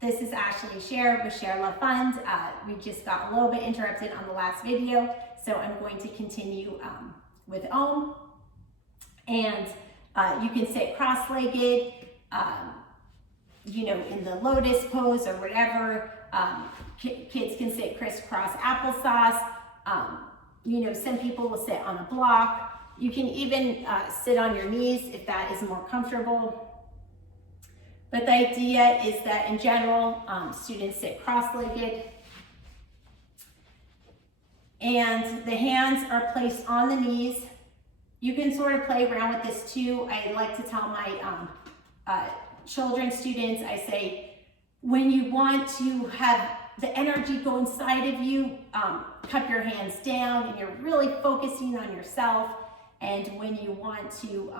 This is Ashley Share with Share Love Fund. We just got a little bit interrupted on the last video, so I'm going to continue with Om. And you can sit cross-legged, in the lotus pose or whatever. Kids can sit crisscross applesauce. Some people will sit on a block. You can even sit on your knees if that is more comfortable. But the idea is that in general, students sit cross-legged. And the hands are placed on the knees. You can sort of play around with this too. I like to tell my children, students, I say, when you want to have the energy go inside of you, cup your hands down and you're really focusing on yourself. And when you want to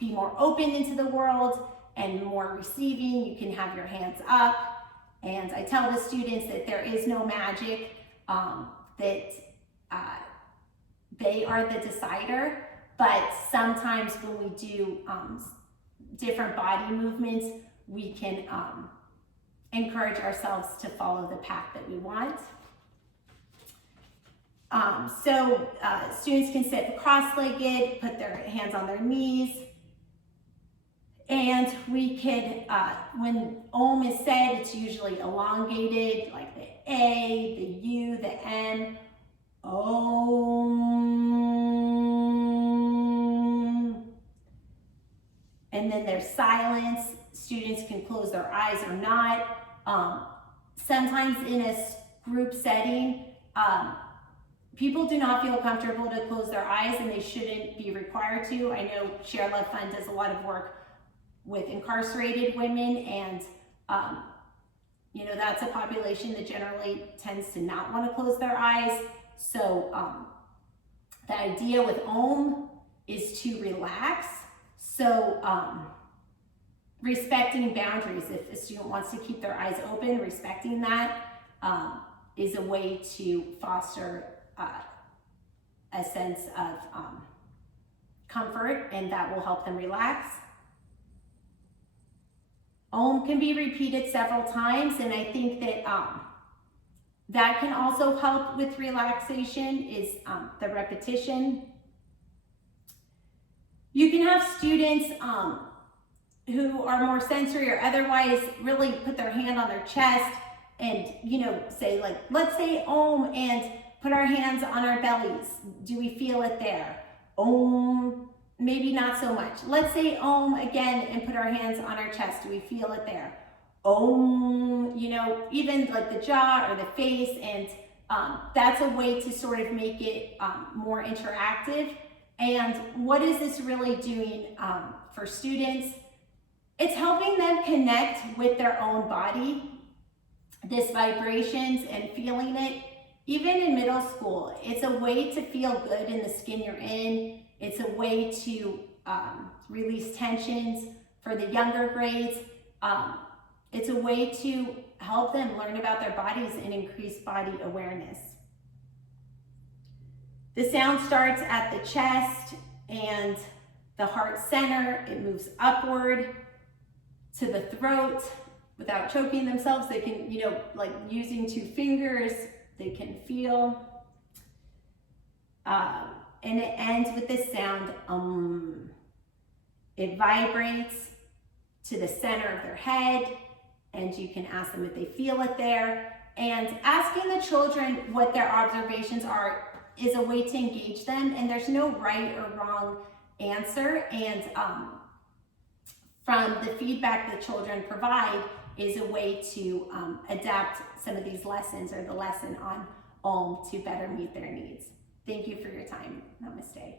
be more open into the world and more receiving, you can have your hands up. And I tell the students that there is no magic, that they are the decider. But sometimes when we do different body movements, we can encourage ourselves to follow the path that we want. Students can sit cross-legged, put their hands on their knees, and we could, when Om is said, it's usually elongated, like the A, the U, the M, Om. And then there's silence. Students can close their eyes or not. Sometimes in a group setting, people do not feel comfortable to close their eyes, and they shouldn't be required to. I know Share Love Fund does a lot of work with incarcerated women, and that's a population that generally tends to not want to close their eyes. So the idea with Om is to relax. So respecting boundaries, if a student wants to keep their eyes open, respecting that is a way to foster a sense of comfort, and that will help them relax. Om can be repeated several times, and I think that that can also help with relaxation, is the repetition. You can have students who are more sensory or otherwise really put their hand on their chest and, say, like, let's say Om and put our hands on our bellies. Do we feel it there? Om, maybe not so much. Let's say Om again and put our hands on our chest. Do we feel it there? Om, even like the jaw or the face. And that's a way to sort of make it more interactive. And what is this really doing for students? It's helping them connect with their own body, this vibrations and feeling it. Even in middle school, it's a way to feel good in the skin you're in. It's a way to release tensions for the younger grades. It's a way to help them learn about their bodies and increase body awareness. The sound starts at the chest and the heart center. It moves upward to the throat without choking themselves. They can, like using 2 fingers, they can feel. And it ends with the sound It vibrates to the center of their head, and you can ask them if they feel it there. And asking the children what their observations are is a way to engage them, and there's no right or wrong answer. And from the feedback that children provide is a way to adapt some of these lessons or the lesson on Om to better meet their needs. Thank you for your time. Namaste.